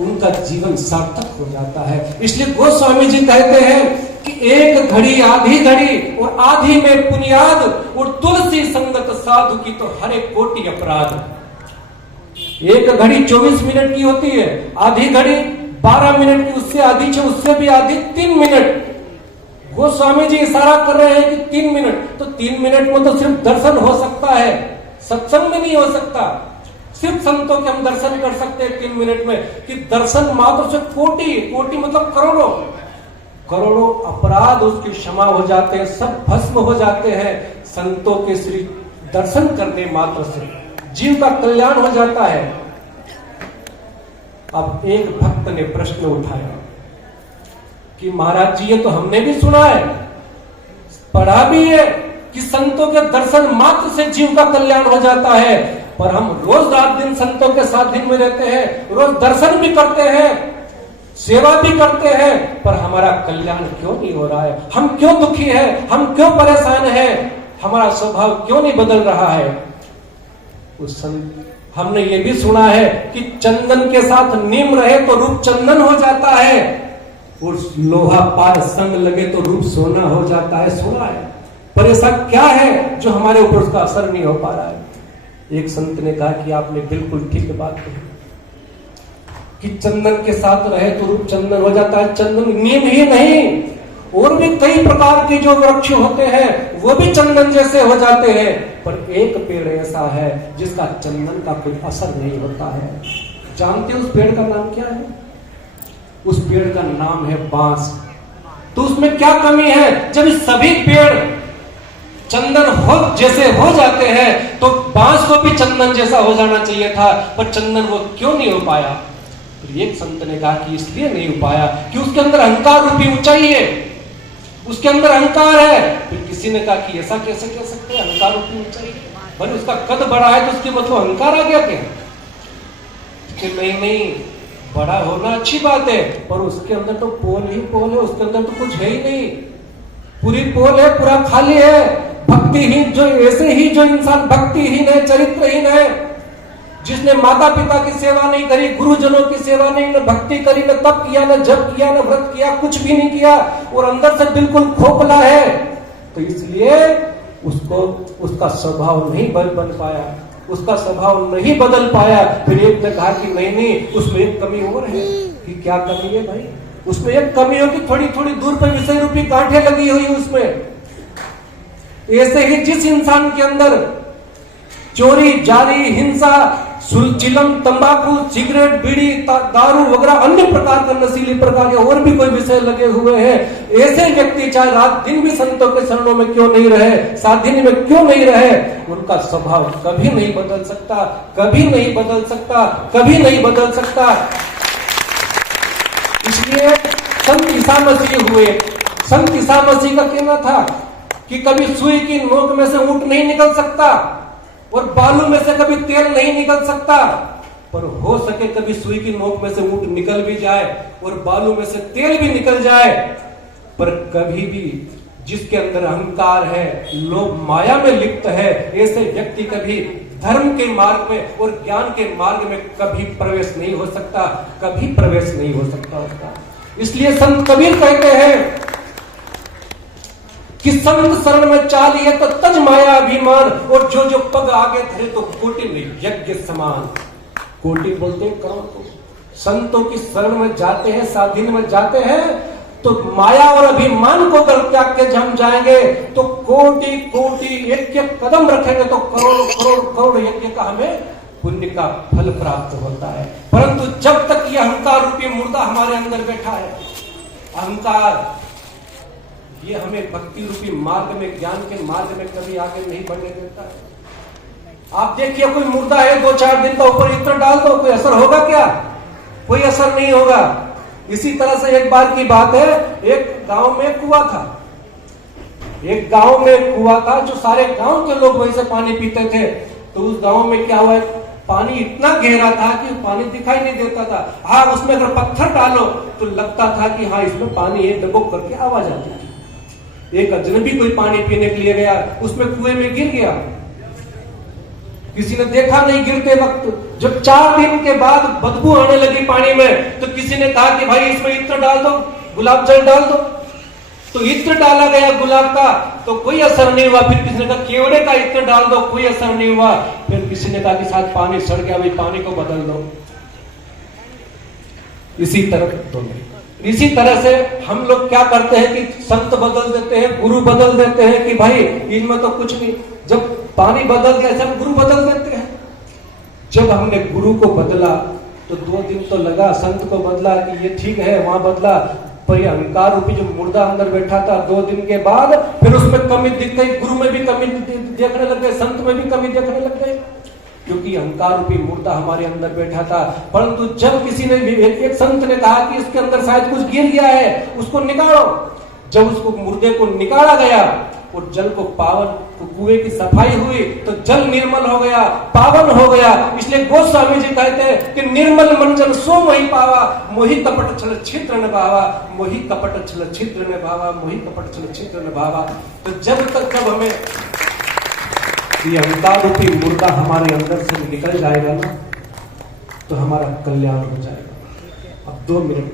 उनका जीवन सार्थक हो जाता है। इसलिए गोस्वामी जी कहते हैं कि एक घड़ी आधी घड़ी और आधी में पुनियाद, और तुलसी संगत साधु की तो हरे कोटि अपराध। एक घड़ी 24 मिनट की होती है, आधी घड़ी 12 मिनट की, उससे आधी, उससे भी आधी 3 मिनट। गोस्वामी जी इशारा कर रहे हैं कि 3 मिनट, तो 3 मिनट में तो सिर्फ दर्शन हो सकता है, सत्संग में नहीं हो सकता। सिर्फ संतों के हम दर्शन कर सकते हैं 3 मिनट में, कि दर्शन मात्र से कोटि, कोटि मतलब करोड़ों करोड़ों अपराध उसके क्षमा हो जाते हैं, सब भस्म हो जाते हैं। संतों के श्री दर्शन करने मात्र से जीव का कल्याण हो जाता है। अब एक भक्त ने प्रश्न उठाया कि महाराज जी, ये तो हमने भी सुना है, पढ़ा भी है कि संतों के दर्शन मात्र से जीव का कल्याण हो जाता है, पर हम रोज रात दिन संतों के साथ दिन में रहते हैं, रोज दर्शन भी करते हैं, सेवा भी करते हैं, पर हमारा कल्याण क्यों नहीं हो रहा है? हम क्यों दुखी हैं? हम क्यों परेशान हैं? हमारा स्वभाव क्यों नहीं बदल रहा है? हमने ये भी सुना है कि चंदन के साथ नीम रहे तो रूप चंदन हो जाता है, और लोहा पार संग लगे तो रूप सोना हो जाता है, सुना है। पर ऐसा क्या है जो हमारे ऊपर उसका असर नहीं हो पा रहा है? एक संत ने कहा कि आपने बिल्कुल ठीक बात कही कि चंदन के साथ रहे तो रूप चंदन हो जाता है। चंदन नीम ही नहीं, और भी कई प्रकार के जो वृक्ष होते हैं वो भी चंदन जैसे हो जाते हैं, पर एक पेड़ ऐसा है जिसका चंदन का कोई असर नहीं होता है। जानते हो उस पेड़ का नाम क्या है? उस पेड़ का नाम है बांस। तो उसमें क्या कमी है? जब सभी पेड़ चंदन हो जैसे हो जाते हैं तो बांस को भी चंदन जैसा हो जाना चाहिए था, पर चंदन वो क्यों नहीं हो पाया? तो एक संत ने कहा कि इसलिए नहीं हो पाया कि उसके अंदर अहंकार रूपी ऊंचाई है, उसके अंदर अहंकार है। फिर किसी ने कहा कि ऐसा कैसे कह सकते हैं, अहंकार रूपी ऊंचाई? भले उसका कद बड़ा है तो उसके मतलब अहंकार आ गया क्या? कि नहीं, बड़ा होना अच्छी बात है, पर उसके अंदर तो पोल ही पोल है, उसके अंदर तो कुछ है ही नहीं, पूरी पोल है, पूरा खाली है। भक्तिहीन जो ऐसे ही जो इंसान भक्तिहीन है, चरित्रहीन है, जिसने माता पिता की सेवा नहीं करी, गुरुजनों की सेवा नहीं, न भक्ति करी, न तप किया, न जप किया, न व्रत किया, कुछ भी नहीं किया, और अंदर से बिल्कुल खोखला है, तो इसलिए उसको उसका स्वभाव नहीं बन पाया, उसका स्वभाव नहीं बदल पाया। फिर एक ने कहा कि नहीं, उसमें एक कमी और है। कि क्या कमी है भाई? उसमें एक कमी होगी, थोड़ी थोड़ी दूर पर विषय रूपी गांठें लगी हुई उसमें। ऐसे ही जिस इंसान के अंदर चोरी, जारी, हिंसा, चिलम, तंबाकू, सिगरेट, बीड़ी, दारू वगैरह अन्य प्रकार का नशीली प्रकार के और भी कोई विषय लगे हुए हैं, ऐसे व्यक्ति चाहे रात दिन भी संतों के शरणों में क्यों नहीं रहे, साधनी में क्यों नहीं रहे, उनका स्वभाव कभी नहीं बदल सकता, कभी नहीं बदल सकता, कभी नहीं बदल सकता। इसलिए संत ईसा मसीह हुए। संत ईसा मसीह का कहना था कि कभी सुई की नोक में से ऊंट नहीं निकल सकता, और बालू में से कभी तेल नहीं निकल सकता, पर हो सके कभी सुई की नोक में से ऊंट निकल भी जाए और बालू में से तेल भी निकल जाए, पर कभी भी जिसके अंदर अहंकार है, लोभ, माया में लिप्त है, ऐसे व्यक्ति कभी धर्म के मार्ग में और ज्ञान के मार्ग में कभी प्रवेश नहीं हो सकता, कभी प्रवेश नहीं हो सकता उसका। इसलिए संत कबीर कहते हैं कि संत शरण में चालिए तो तज माया अभिमान, और जो जो पग आगे धरे तो कोटि में यज्ञ समान। कोटि बोलते हैं करोड़ को। संतों की शरण में जाते हैं, साधन में जाते हैं, तो माया और अभिमान को त्याग के हम जाएंगे तो कोटि कोटि एक एक कदम रखेंगे तो करोड़ करोड़ करोड़ यज्ञ का हमें पुण्य का फल प्राप्त होता है। परंतु जब तक यह अहंकार रूपी मुर्दा हमारे अंदर बैठा है, अहंकार, ये हमें भक्ति रूपी मार्ग में, ज्ञान के मार्ग में कभी आगे नहीं बढ़ने देता है। आप देखिए कोई मुर्दा है, 2-4 दिन का ऊपर इतना डाल दो, कोई असर होगा क्या? कोई असर नहीं होगा। इसी तरह से एक बार की बात है, एक गांव में कुआं था, एक गांव में कुआं था जो सारे गांव के लोग वहीं से पानी पीते थे। तो उस गांव में क्या हुआ, पानी इतना गहरा था कि पानी दिखाई नहीं देता था। हाँ, उसमें अगर पत्थर डालो तो लगता था कि हाँ इसमें पानी है, डबोक करके आवाज आती थी। एक अजनबी कोई पानी पीने के लिए गया, उसमें कुएं में गिर गया। किसी ने देखा नहीं गिरते वक्त। जब 4 दिन के बाद बदबू आने लगी पानी में, तो किसी ने कहा कि भाई इसमें इत्र डाल दो, गुलाब जल डाल दो। तो इत्र डाला गया गुलाब का, तो कोई असर नहीं हुआ। फिर किसी ने कहा केवड़े का इत्र डाल दो, कोई असर नहीं हुआ। फिर किसी ने कहा कि शायद पानी सड़ गया, भाई पानी को बदल दो। इसी तरह से हम लोग क्या करते हैं कि संत बदल देते हैं, गुरु बदल देते हैं कि भाई इनमें तो कुछ नहीं। जब पानी बदल गया सब गुरु बदल देते हैं। जब हमने गुरु को बदला तो 2 दिन तो लगा, संत को बदला कि ये ठीक है, वहां बदला, पर ये अहंकार रूपी जो मुर्दा अंदर बैठा था 2 दिन के बाद फिर उसमें कमी दिख गई। गुरु में भी कमी देखने लग गए, संत में भी कमी देखने लग गए, क्योंकि अहंकार रूपी मुर्दा हमारे अंदर बैठा था। परंतु जब किसी ने एक संत ने कहा कि इसके अंदर शायद कुछ गिर गया है, उसको निकालो। जब उसको मुर्दे को निकाला गया और जल को पावन, कुएं की सफाई हुई तो जल निर्मल हो गया, पावन हो गया। इसलिए गोस्वामी जी कहते हैं कि निर्मल मंजन सो मोहि पावा, मोहि कपट छल छिद्र न भावा, मोहि कपट छल छिद्र न भावा, मोहि कपट छल छिद्र न भावा। तो जब हमें ये अहंकार रूपी मुर्दा हमारे अंदर से निकल जाएगा ना, तो हमारा कल्याण हो जाएगा। अब 2 मिनट